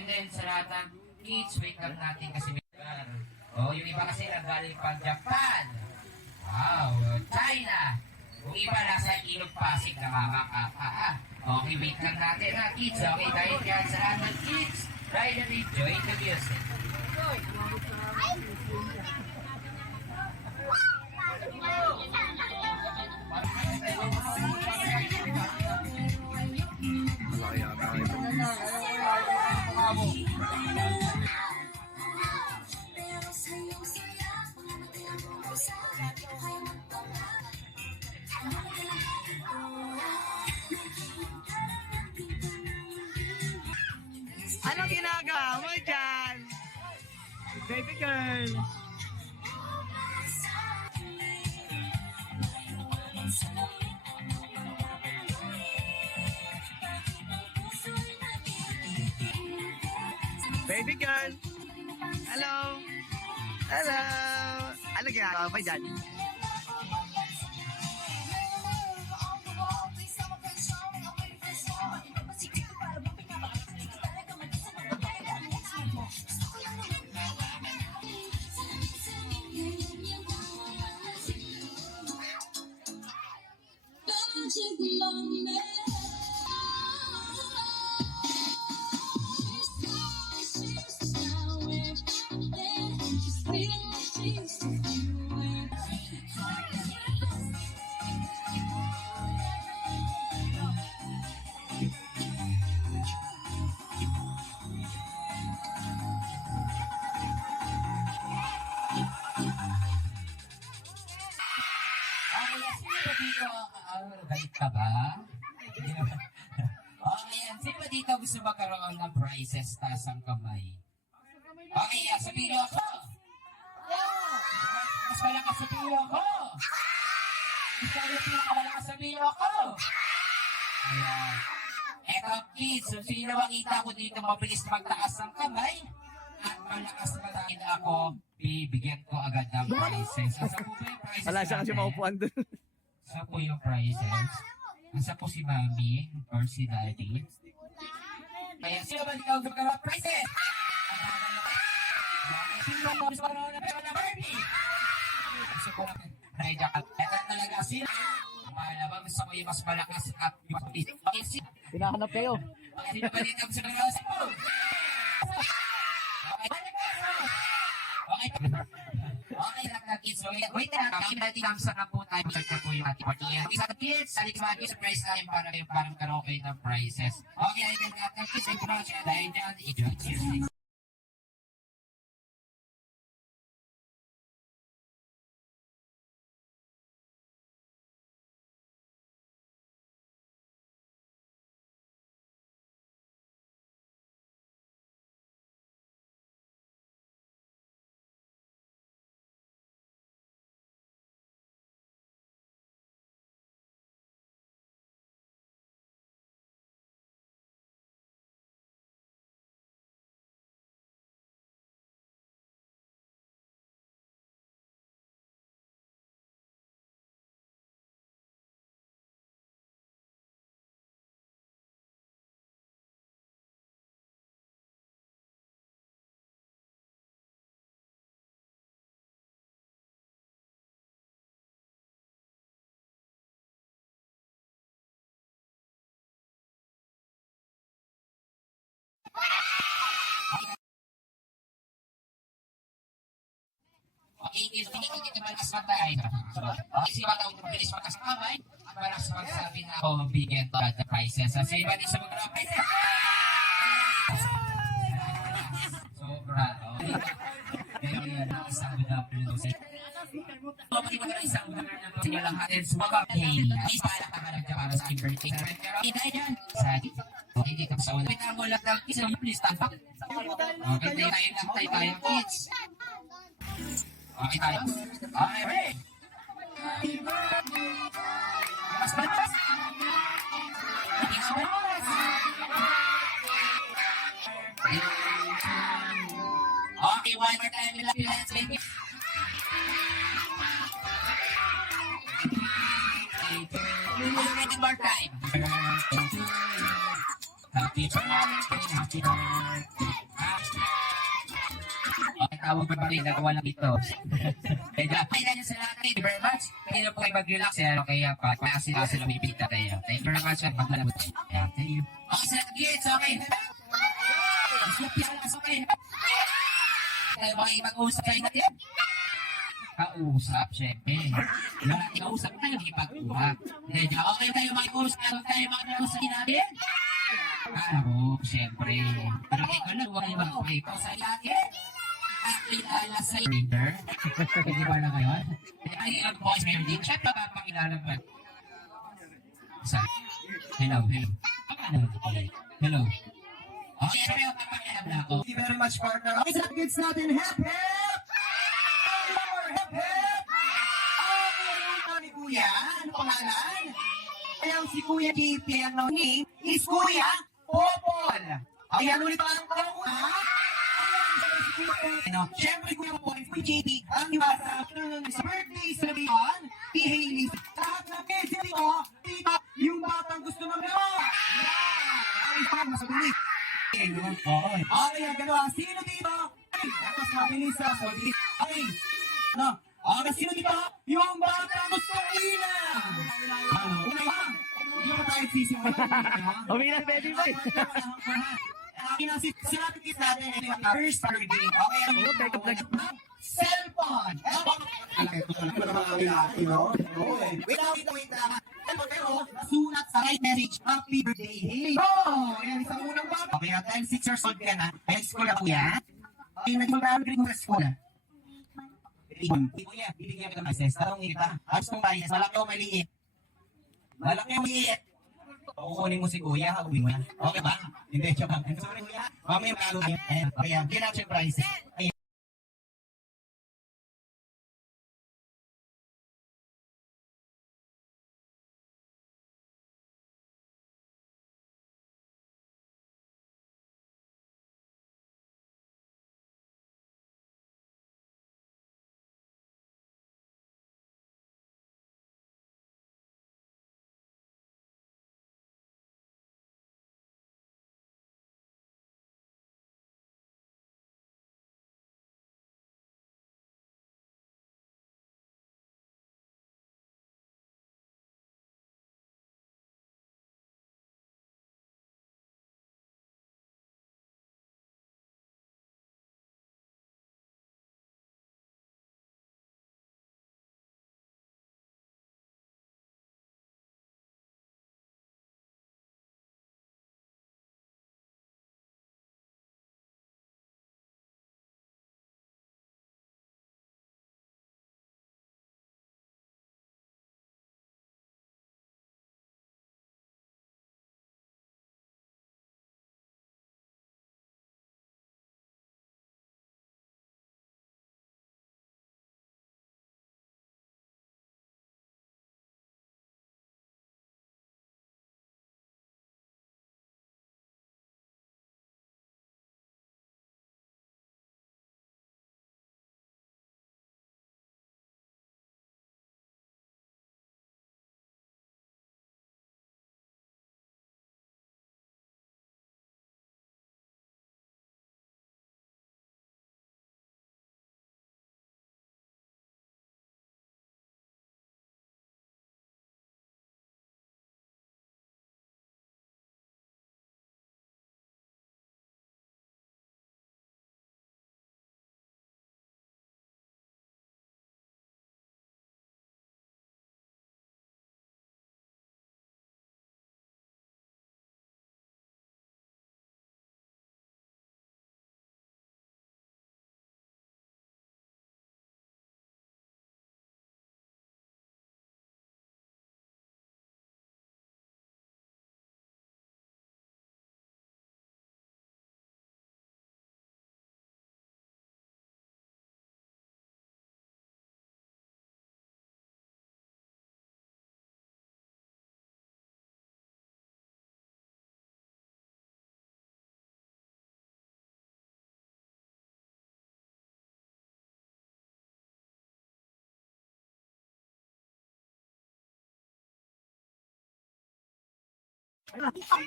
And then sa lahat ng kids, wake up natin kasi oh, yung iba kasi nagaling pa Japan. Wow, China. Yung iba nasa Ilog Pasig na makakapa. Okay, wait lang natin ha, kids. Okay, dahil yan sa lahat ng kids, try and enjoy the music. Anong ginagawa mo dyan? Baby girl. Baby girl. Hello. Hello. Ano ginagawa mo dyan? Galit ka ba? Okay, yan. Sino dito gusto magkaroon ng prizes taas ang kamay? Okay, yan. Sabihin niyo ako. Mas malakas sabihin niyo ako. Gusto niyo pinakamalakas sabihin niyo ako. Ayan. Eto, kids. Sino na makita ko dito mabilis magtaas ang kamay? At malakas matangin ako, bibigyan ko agad ng prizes. Asa po ba yung prizes? Wala siya kasi maupuan dun. Asa po yung prizes? Asa po si Mami or si Daddy? Kaya sino ba dito gusto magkaroon ng prizes? Sino ba gusto magkaroon ng pera na Barbie? Gusto ko lang Raja at eto talaga sila. Malamang gusto ko yung mas malakas at yung mas Hinahanap kayo. sino ba dito gusto magkaroon ng prizes? Okay lang na kids. Wait lang. Natin lang sa po tayo. Check na po yung ating partiyan. Okay sa kids. Salik sa mga surprise natin para kayo parang karoon kayo ng prizes. Okay, I think that kids ay puno siya dahil dyan. Enjoy music. Okay, hindi malakas matay. Okay, si Bata ito mabilis magkasamay at malakas magsabi na ako bigyan to at the prices. Sa iba din sa mga prices. Sobra. Kaya yan, isang WWC. Pati mo na isang lugar na sige lang natin. Sumabab. Hey, pala ka lang dyan para sa aking birthday. Pero hindi dyan. Sagi. Okay, dito sa una. Pita mo lang ng kids. Please stand back. Okay, tayo kids. Okay tayo. Okay, ready? Mas batas. Okay, one more time. Let's make it. Okay, one more time. Happy birthday, happy birthday. tawag pa rin, nagawa lang ito. Kaya lang sa lahat. Thank you very much. Kaya na po kayo mag-relax. Kaya pa, kaya sila mipita tayo. Thank you very much. Paglalabot. Thank you. Okay, sa kids, okay. Okay. Tayo makikipag-usap tayo natin. Kausap, syempre. Lahat kausap tayo, makipag-usap. Okay tayo makikipag-usap. Tayo makikipag-usap natin. Ano, syempre. Pero ikaw lang, huwag kayo makikipag sa natin. At kilala sa reader. Hindi ba na ngayon? Ay, ang boss mayor din. Syempre, papakilala ba? Hello. Hello. Okay, syempre, papakilala na ako. Thank you very much, partner. Okay, sa kids natin, hip hip! Hip hip! Ang ni Kuya, ano pangalan? Kaya si Kuya JP, ang name is Kuya Popol. Ayan, ulit ang ko, ha? Siyempre, Kuya Popol, Kuya JP, ang iwasa sa birthday celebration, ni Hailey. Lahat ng kids dito, dito, yung batang gusto mo nyo. Ang isang masabilis. Okay, gano'n. Sino dito? Mas mabilis sa mabilis. Okay. Ano? Okay, sino dito? Yung bata gusto ina. Una ba? Hindi mo tayo sisimula. Umilan, baby boy. Sinapit natin first birthday. Okay, cellphone. Wait lang. Pero, sulat sa right message, happy birthday. Hey! Oh! Yan, isang unang bata. Okay, dahil 6 years old ka na, high school na kuya. Okay, nag-mag-grade mo sa school. Kuya, bibigyan kita ng assess. Tanongin kita, ayos mong bias, malaki o maliit? Malaki o maliit? Kukunin mo si kuya, haguin mo yan. Okay ba? Hindi, joke lang. Sorry kuya, mamaya malo tayo. Okay, ginapsyon prices. Ayan.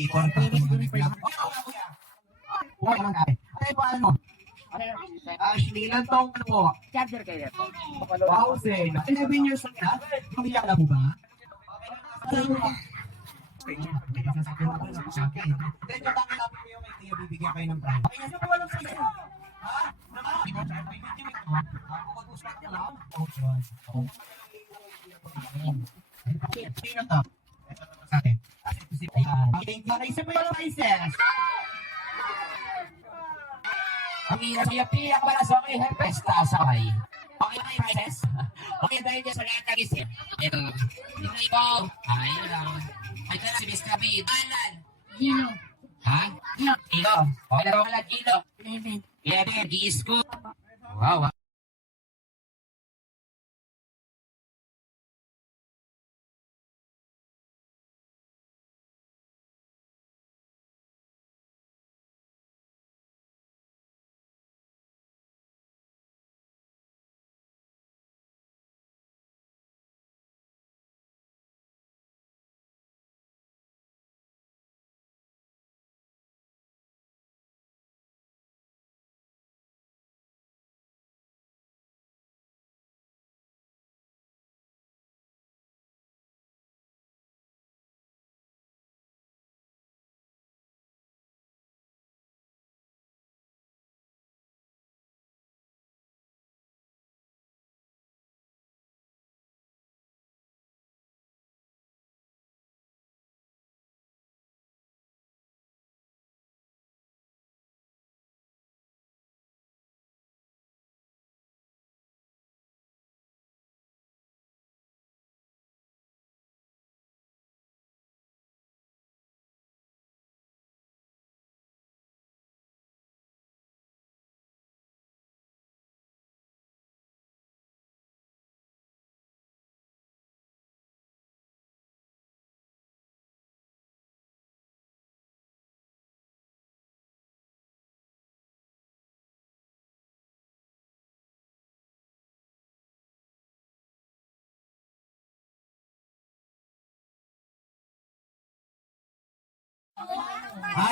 Ipon pa. Okay, paano mo? Ashley, ilan taong ka po? Charger kayo po. 11 years old na? Pamiyak na po ba? Medyo tangan natin po yung may tiyo, bibigyan kayo ng prize. Okay, nasa po walang sa iyo. Ha? Nakakapag-usap niya lang. Sino to? Sa akin. Thank you. Isa po yung prizes. Ang piyak para sa okay, pesta sabay. Okay na kayo, prizes? Okay tayo dyan sa lahat ng isip. Ito. Ito. Ayun lang. Ay, ito na si Miss Kabi. Alan. Gino. Ha? Gino. Kilo. Okay na daw ka lang, Kilo. 11. 11. Gisko. Wow.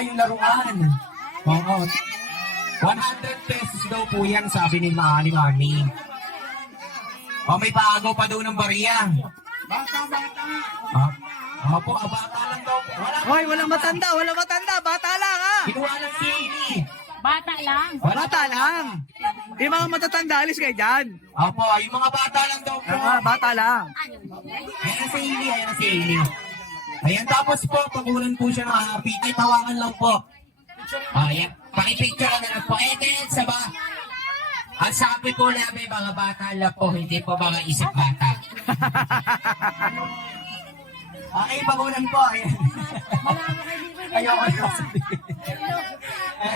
Yung laruan. Oo. 100 pesos daw po yan, sabi ni Mami. May paagaw pa daw ng bariya. Bata. Opo, bata lang daw po. Hoy, walang matanda, bata lang ha. Kinuha ng sili. Bata lang. Bata lang. Yung mga matatanda, alis kayo dyan. Opo, yung mga bata lang daw po. Bata lang. Ayan na si Ili. Ayan, tapos po, pakulan po siya ng happy. Tawakan lang po. Ayan. Pakipicture na lang po. Then, sa ba? Ang sabi po namin, mga bata lang po, hindi po mga isip bata. Okay, pakulan po. Ayan. Ayoko na.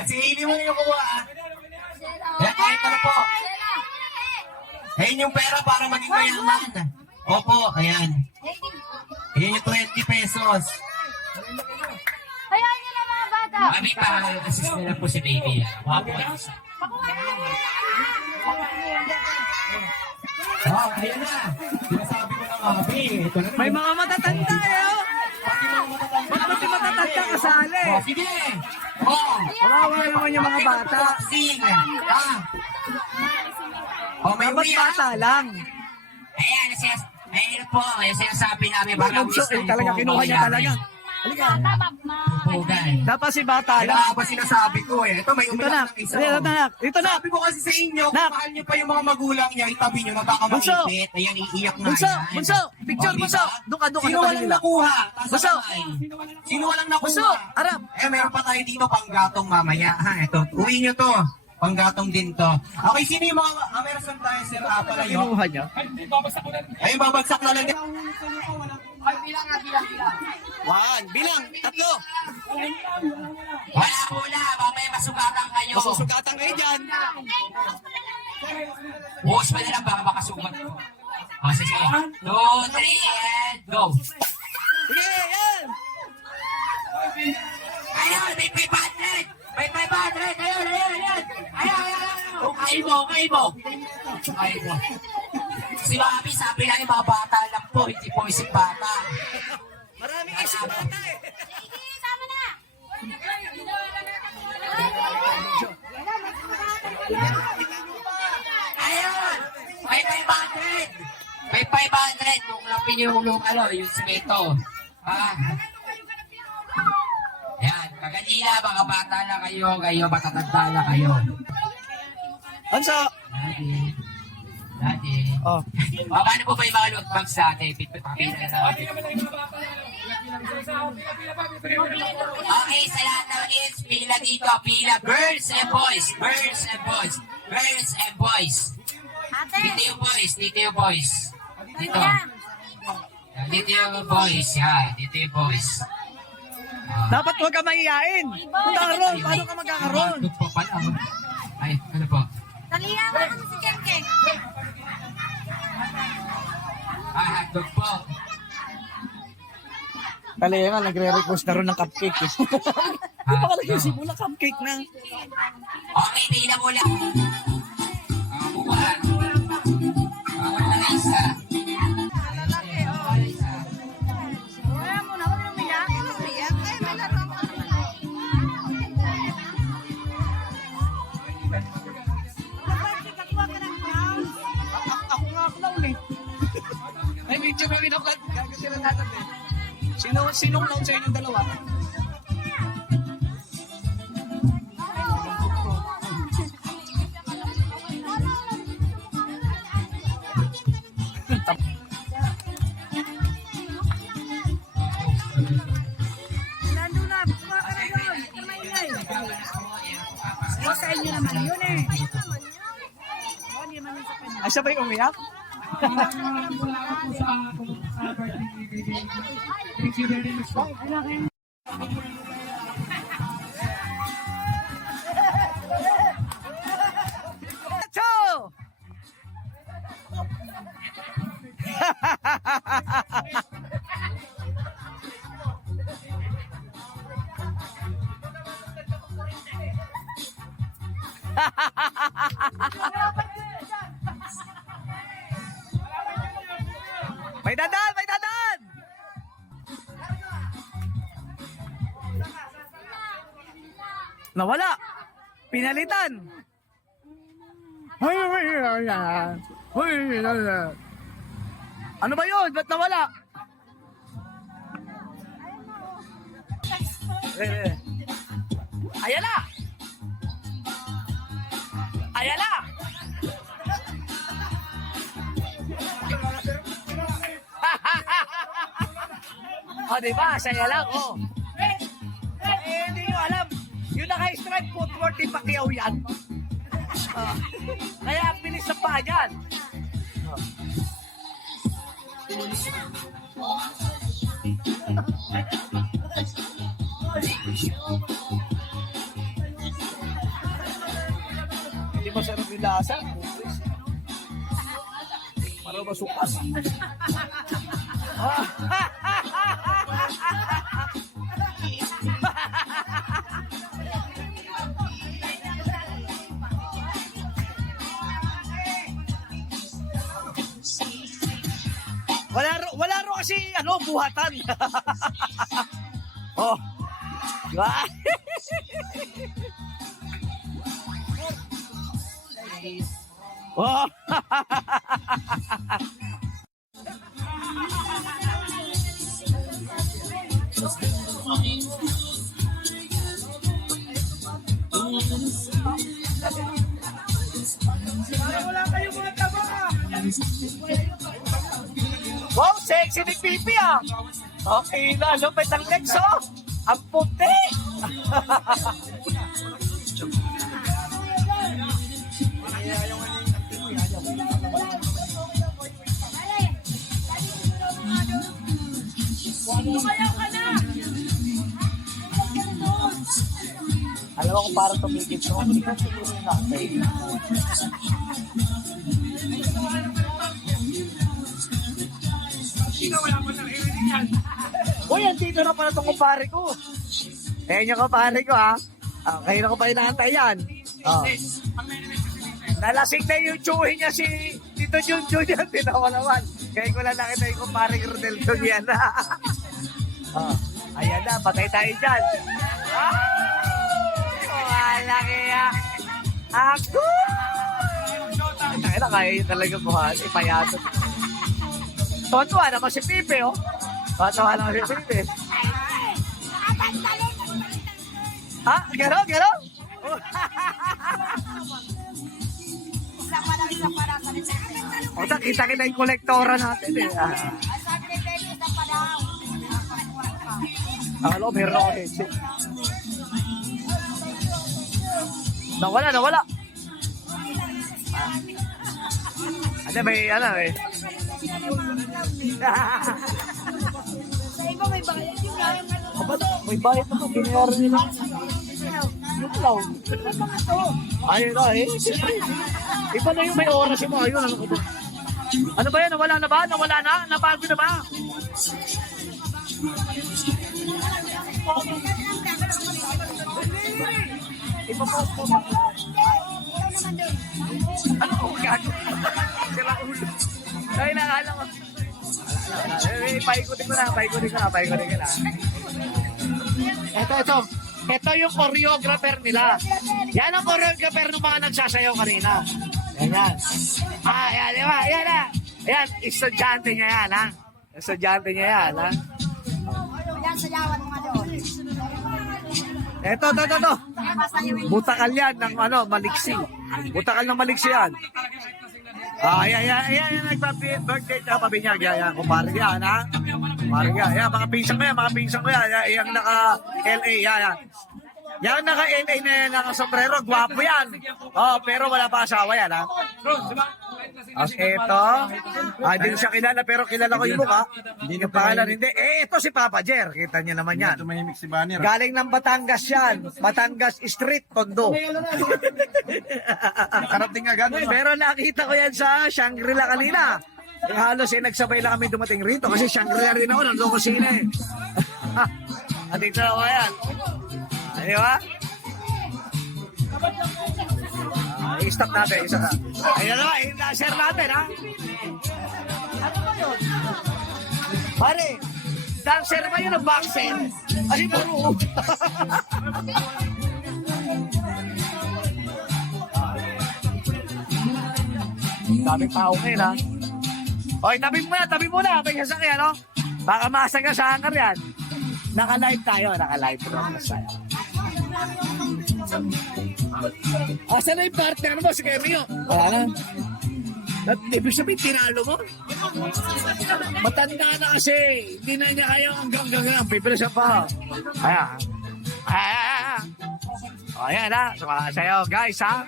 Si Ili mo yung kuha. Ayan, kahit ano po. Ayan yung pera para maging mayaman. Opo, ayan. Ayan yung 20 pesos. Hayaan niyo na mga bata. Kami pa, assist na lang po si baby. Mga po. Ayan na. Sinasabi ko na Abi. Ito na. May mga matatanda eh. Ba't ba si matatanda kasali? Sige. Kawawa naman yung mga bata. Sing. May Dapat umiyak. bata lang. Ayan, ayun po, yung sinasabi namin, parang Bunso, talaga kinuha niya talaga. Halika. Pugan. Dapat si bata Kaya lang. ba sinasabi ko eh. Ito, may Dito umiyak na. ng isa. Dito na. Dito na. Sabi ko kasi sa inyo, kung Nak. mahal niyo pa yung mga magulang niya, itabi niyo na baka Bunso. maipit. Ayan, iiyak na Bunso, yan. bunso. Picture, O, diba? bunso. Doon ka, Sino sa walang kanila. nakuha? Bunso. Sino walang nakuha? Bunso, arap. Meron pa tayo dito panggatong mamaya. Ito, uwi niyo to. Panggatong din to. Okay, sino yung mga meron tayo sir palayo? Kinuha niya. Ayun, babagsak na lang. One. Bilang. Tatlo. Wala po na, mamaya masugatan kayo. Masusugatan kayo dyan. Buhos pa na lang, baka makasugat ko. Sige. 2, 3, and go. Sige, yan. Ayun, may 500! May 500! Ayun! Kayo mo. Si Mami, sabi lang yung mga bata lang po, hindi po isip bata. Maraming isip bata eh. Tama na. Ayun! May 500! May 500 kung lapin yung yung simento. Ah. Yan, kaganila, mga bata na kayo matatanda na kayo. Anso? Dati. Oh. Paano po ba yung mga loot bags sa atin? Papila na natin. Okay, sa lahat ng kids, pila dito, pila. Girls and boys, girls and boys, girls and boys. Dito yung boys, dito yung boys. Dito. Dito yung boys, yan. Dito yung boys. Dapat huwag ka maiyain. Magkakaroon, paano ka magkakaroon? Look po pala. Ay, ano po? Taliya mo kami si Kengkeng. Hotdog po. Kali nga, nagre-request na rin ng cupcake. Di pa ka nagsisimula, cupcake na. Okay, pila mo lang. Kukuha. Wala na isa. Wala mo na, wala umiyak. Umiyak, kaya may laro mo. Ako nga ako na ulit. Ay, medyo kami na plat. Gagawin na natin eh. Sinong naon sa inyong dalawa? Lalo na, buka ka na yun. Kamay-ingay. O sa inyo naman yun eh. O, hindi naman yun sa kanya. Ay, siya ba'y umiyak? Cho! May dadan! May dadan! Nawala! Pinalitan! Ano ba yun? Ba't nawala? Ayan na! Ayan na! O, diba? Saya lang, o. Hindi nyo alam. Yung naka-strike footwork ni Pacquiao yan. Kaya ang bilis sa paa yan. Hindi masarap yung lasa. Para masukas. Wala ro kasi buhatan. Oh. Diba? Oh. Wala kayong mga taba. Wow, sexy ni Pipi ah. Okay na, lupit ang legs oh. Ang puti. Tumayaw ka na! Alam mo kung parang tumigil ko. Hindi ko siguro na. Uy, andito na pala itong kumpare ko. Ayan yung kumpare ko ha. Kaya na ko pa inaantay yan. Nalasing na yung tsuhin niya si Tito Junjun yan. Tinawa naman. Kaya ko lang nakita yung kumpare ko Rodel Jun yan. Ayan na, patay tayo dyan. Wala kaya. Ako! Kaya na, kaya yun talaga buhat. Ipayatot. Tontuwa naman si Pipe, oh. Tontuwa naman si Pipe. Ha? Gano'n? Gano'n? O, kita-kita yung kolektora natin eh. Akala ko meron ako headset. Nawala. Ano may ano eh. Sa iba may bayad yung lang. Aba, may bayad na ito. Binayaran nila. Yung clown. Ayun na eh. Siyempre. Iba na yung may oras mo. Ayun, ano ko ba? Ano ba yan? Nawala na ba? Nawala na? Nabago na ba? Ipapost ko ba? Ano ko gagawin? Sila ulo. Ay, nakala ko. Paikutin ko na. Ito yung choreographer nila. Yan ang choreographer ng mga nagsasayaw kanina. Yan. Yan, di ba? Yan na. Yan, estudyante niya yan, ha? Estudyante niya yan, ha? Yan, sayawan mo nga doon. Ito. Butakal yan ng maliksi. Butakal ng maliksi yan. Yan, nagpa-birthday na pabinyag. Yan, kumpare yan, ha? Kumpare yan. Yan, mga pinsang ko yan. Yung naka-LA, yan. Yan, naka-LA na yan, naka-sombrero. Gwapo yan. Oh, pero wala pa asawa yan, ha? As ito. Hindi siya kilala, pero kilala ko yung mukha. Hindi yung pangalan, hindi. Ito si Papa Jer. Kita niya naman yan. Tumahimik si Banner. Galing ng Batangas yan. Batangas Street, Tondo. Karating agad. Pero nakita ko yan sa Shangri-La kanina. Halos nagsabay lang kami dumating rito kasi Shangri-La rin ako, nandun ko sila eh. At dito ako yan. Di ba? I-stop natin, isa na. Ayan na, i-share natin, ha? Ano ba yun? Pare, dancer ba yun o boxer? Kasi puro. Daming tao ngayon, ha? Oy, tabi muna. May sasakyan, no? Baka masagasaan ka yan. Naka-live tayo, naka-live broadcast tayo. Asa na yung partner mo, si Kemio? Wala na. Ibig sabihin, tinalo mo? Matanda na kasi. Hindi na niya kaya hanggang lang. Pipila siya pa. Ayan. Ayan ha. Sumasayaw, guys, ha?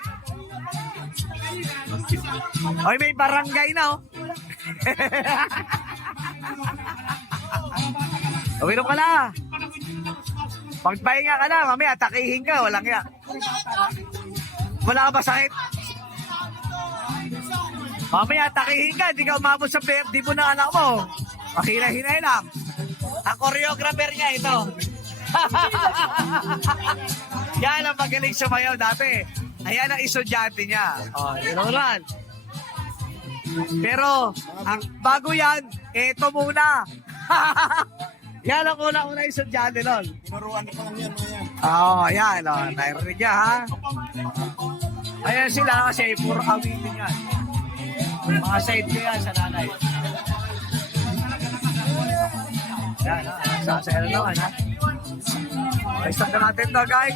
Oy, may barangay na, oh. Uminom ka na. Pagpahinga ka na, mamaya takihin ka, walang ya. Wala ka ba sakit? Mamaya takihin ka, hindi ka umabot sa birthday mo ng anak mo. Makina-hinay lang. Ang choreographer niya ito. Yan ang magaling sumayaw dati. Ayan ang estudyante niya. O, yun naman. Pero, bago yan, ito muna. Yan ang una-una yung estudyante nun. Tinuruan ko lang yan, mga yan. Oo, yan. Narinig niya, ha? Ayan sila kasi puro awitin yan. Mga side ko yan sa nanay. Yan, ha? Sasaya na naman, ha? Okay, start na natin to, guys.